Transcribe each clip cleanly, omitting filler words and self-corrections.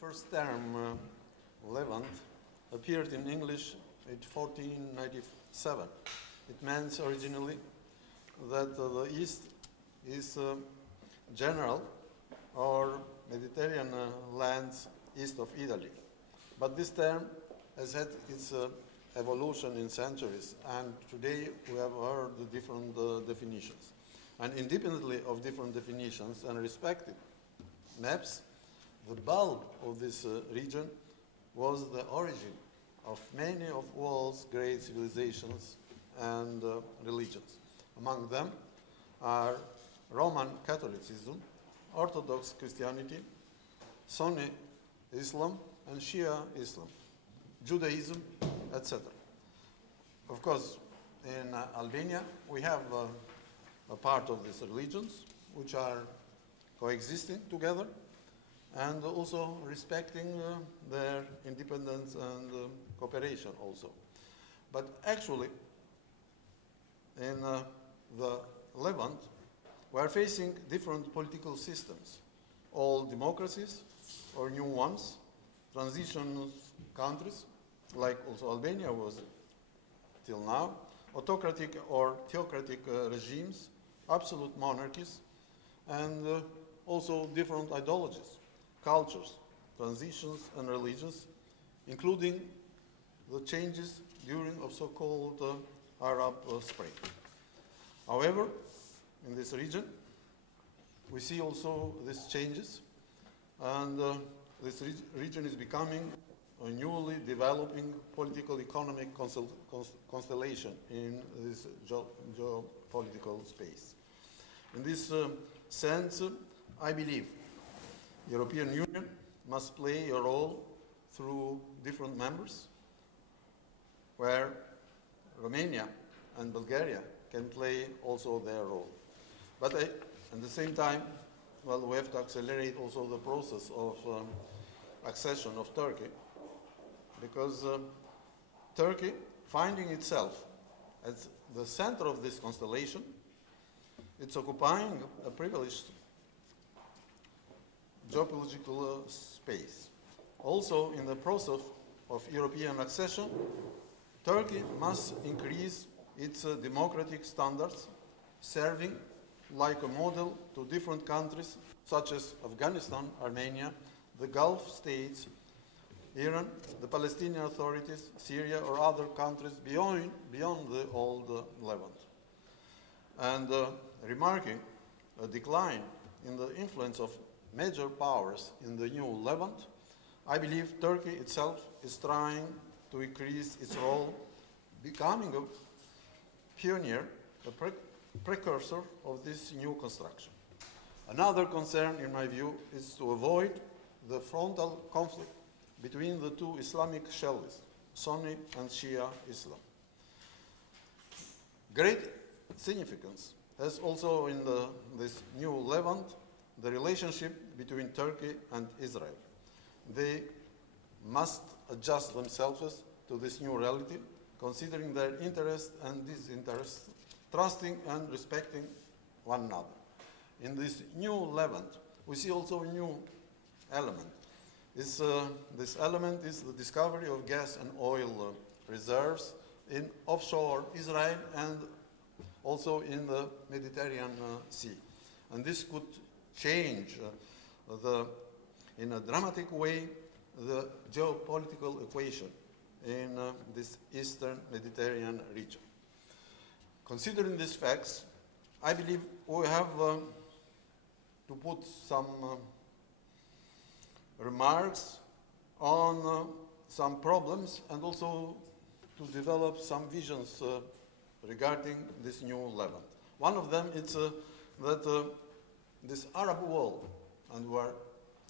first term, Levant, appeared in English in 1497. It meant originally that the East is general or Mediterranean lands east of Italy. But this term has had its evolution in centuries, and today we have heard the different definitions. And independently of different definitions and respective maps, the bulk of this region was the origin of many of world's great civilizations and religions. Among them are Roman Catholicism, Orthodox Christianity, Sunni Islam, and Shia Islam, Judaism, etc. Of course, in Albania, we have a part of these religions which are coexisting together and also respecting their independence and cooperation also. But actually, in the Levant, we are facing different political systems, all democracies or new ones, transition countries, like also Albania was till now, autocratic or theocratic regimes, absolute monarchies, and also different ideologies, cultures, transitions, and religions, including the changes during of so-called Arab Spring. However, in this region, we see also these changes, and this region is becoming a newly developing political economic constellation in this geopolitical space. In this sense, I believe European Union must play a role through different members, where Romania and Bulgaria can play also their role. But at the same time, well, we have to accelerate also the process of accession of Turkey, because Turkey, finding itself at the center of this constellation, it's occupying a privileged geopolitical space. Also, in the process of European accession, Turkey must increase its democratic standards, serving like a model to different countries such as Afghanistan, Armenia, the Gulf states, Iran, the Palestinian authorities, Syria, or other countries beyond the old Levant. And remarking a decline in the influence of major powers in the new Levant, I believe Turkey itself is trying to increase its role, becoming a pioneer, a precursor of this new construction. Another concern, in my view, is to avoid the frontal conflict between the two Islamic shells, Sunni and Shia Islam. Great significance has also in this new Levant the relationship between Turkey and Israel. They must adjust themselves to this new reality, considering their interests and disinterests, trusting and respecting one another. In this new Levant, we see also a new element. This element is the discovery of gas and oil reserves in offshore Israel and also in the Mediterranean Sea. And this could change in a dramatic way the geopolitical equation in this eastern Mediterranean region. Considering these facts, I believe we have to put some remarks on some problems and also to develop some visions regarding this new Levant. One of them is that this Arab world, and we are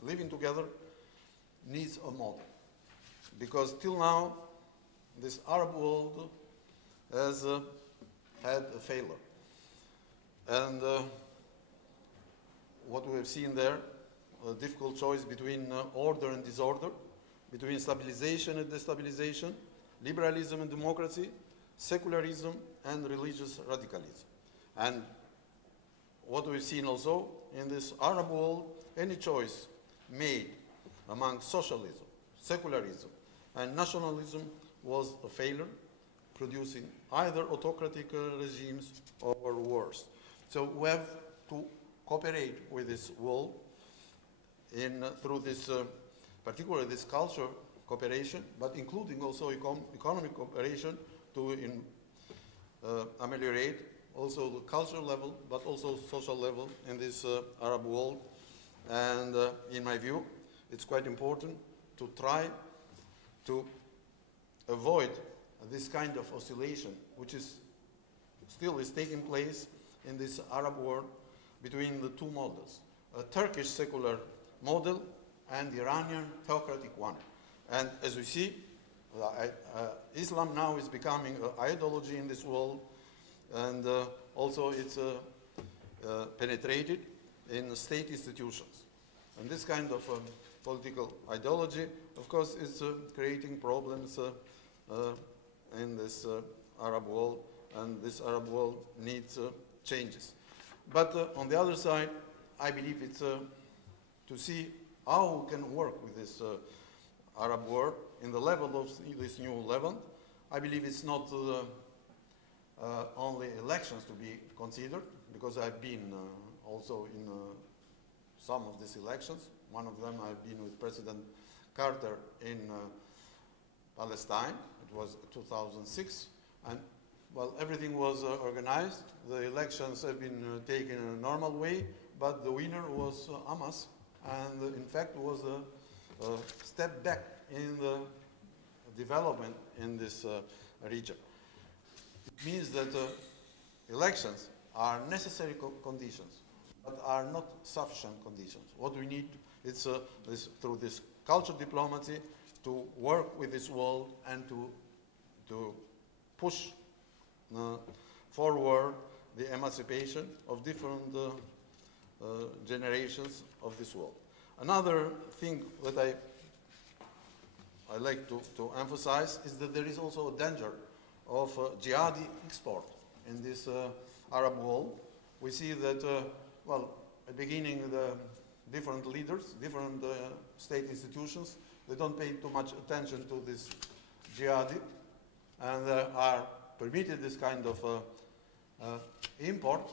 living together, needs a model. Because till now, this Arab world has had a failure. And what we have seen there, a difficult choice between order and disorder, between stabilization and destabilization, liberalism and democracy, secularism and religious radicalism. And what we've seen also in this Arab world, any choice made among socialism, secularism, and nationalism was a failure, producing either autocratic regimes or wars. So we have to cooperate with this world through this, particularly this culture cooperation, but including also economic cooperation to ameliorate also the cultural level, but also social level in this Arab world. And in my view, it's quite important to try to avoid this kind of oscillation, which still is taking place in this Arab world between the two models, a Turkish secular model and the Iranian theocratic one. And as we see, Islam now is becoming an ideology in this world, and also it's penetrated in state institutions. And this kind of political ideology, of course, is creating problems in this Arab world, and this Arab world needs changes. But on the other side, I believe it's to see how we can work with this Arab world in the level of this new Levant. I believe it's not only elections to be considered, because I've been also in some of these elections. One of them I've been with President Carter in Palestine. It was 2006, and well, everything was organized. The elections have been taken in a normal way, but the winner was Hamas, and in fact was a step back in the development in this region. It means that elections are necessary conditions, but are not sufficient conditions. What we need is through this culture diplomacy to work with this world and to push forward the emancipation of different generations of this world. Another thing that I like to emphasize is that there is also a danger of jihadi export in this Arab world. We see that, well, at the beginning, the different leaders, different state institutions, they don't pay too much attention to this jihadi, and are permitted this kind of import.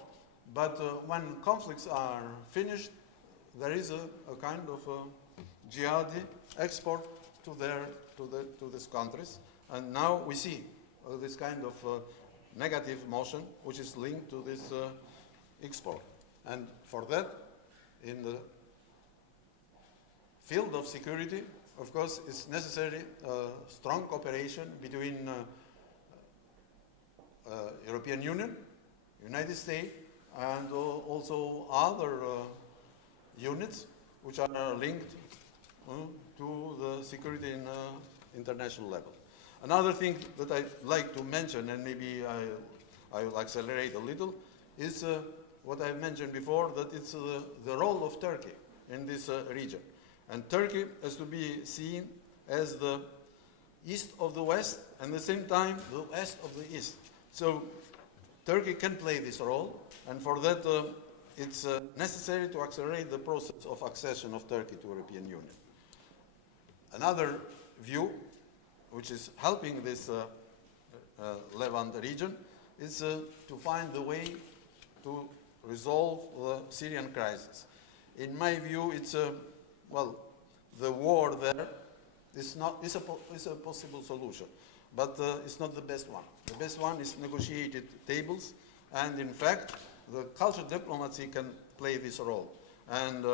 But when conflicts are finished, there is a kind of jihadi export to these countries. And now we see this kind of negative motion, which is linked to this export. And for that, in the field of security, of course, it's necessary strong cooperation between European Union, United States, and also other units which are linked to the security in international level. Another thing that I'd like to mention, and maybe I will accelerate a little, is what I mentioned before, that it's the role of Turkey in this region. And Turkey has to be seen as the east of the west, and at the same time the west of the east. So Turkey can play this role, and for that it's necessary to accelerate the process of accession of Turkey to European Union. Another view, which is helping this Levant region, is to find the way to resolve the Syrian crisis. In my view, it's well, the war there is a possible solution, but it's not the best one. The best one is negotiated tables, and in fact, the cultural diplomacy can play this role. And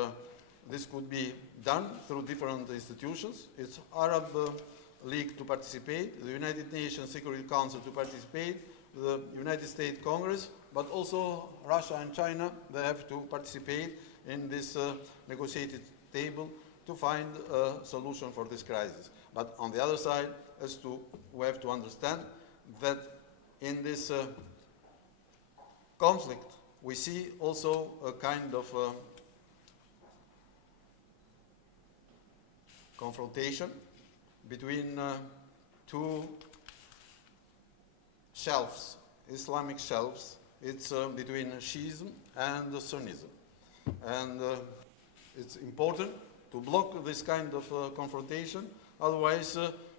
this could be done through different institutions. It's Arab League to participate, the United Nations Security Council to participate, the United States Congress, but also Russia and China, they have to participate in this negotiated table to find a solution for this crisis. But on the other side, we have to understand that in this conflict, we see also a kind of confrontation between two shelves, Islamic shelves. It's between Shiism and Sunnism. And it's important block this kind of confrontation. Otherwise,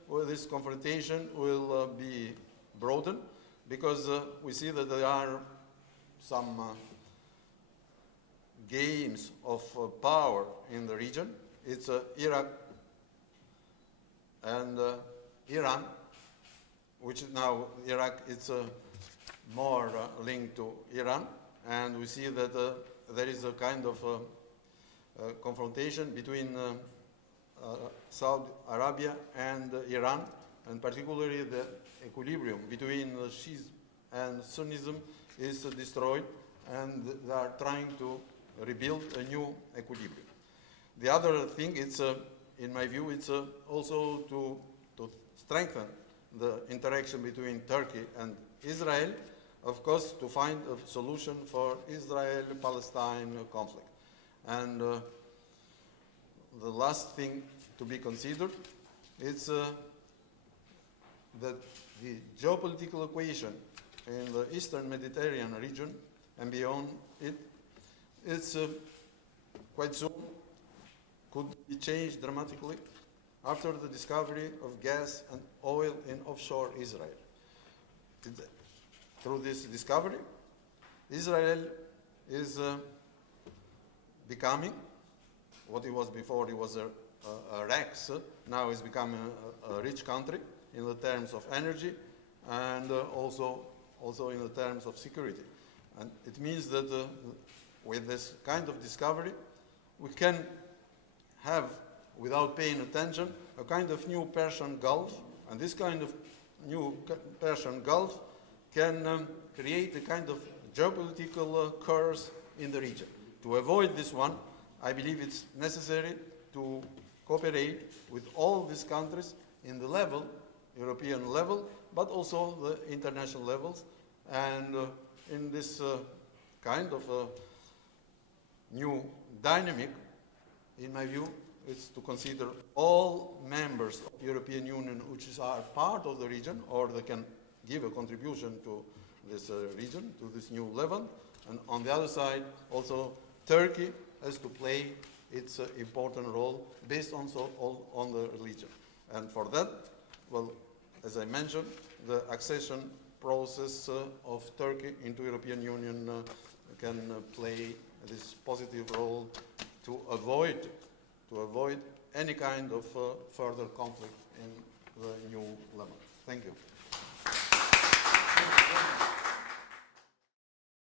well, this confrontation will be broadened, because we see that there are some games of power in the region. It's Iraq and Iran, which now Iraq is more linked to Iran, and we see that there is a kind of confrontation between Saudi Arabia and Iran, and particularly the equilibrium between Shiism and Sunnism is destroyed, and they are trying to rebuild a new equilibrium. The other thing, it's, in my view, it's also to strengthen the interaction between Turkey and Israel, of course, to find a solution for Israel-Palestine conflict. And the last thing to be considered is that the geopolitical equation in the Eastern Mediterranean region and beyond it, it's quite soon could be changed dramatically after the discovery of gas and oil in offshore Israel. Through this discovery, Israel is becoming what it was before. It was a Rex. Now it's becoming a rich country in the terms of energy and also in the terms of security. And it means that with this kind of discovery, we can have, without paying attention, a kind of new Persian Gulf, and this kind of new Persian Gulf can create a kind of geopolitical curse in the region. To avoid this one, I believe it's necessary to cooperate with all these countries in the level, European level, but also the international levels, and in this kind of new dynamic, in my view, it's to consider all members of the European Union which are part of the region, or they can give a contribution to this region, to this new Levant. And on the other side, also Turkey has to play its important role based also on the religion. And for that, well, as I mentioned, the accession process of Turkey into European Union can play this positive role to avoid any kind of further conflict in the new Levant. Thank you.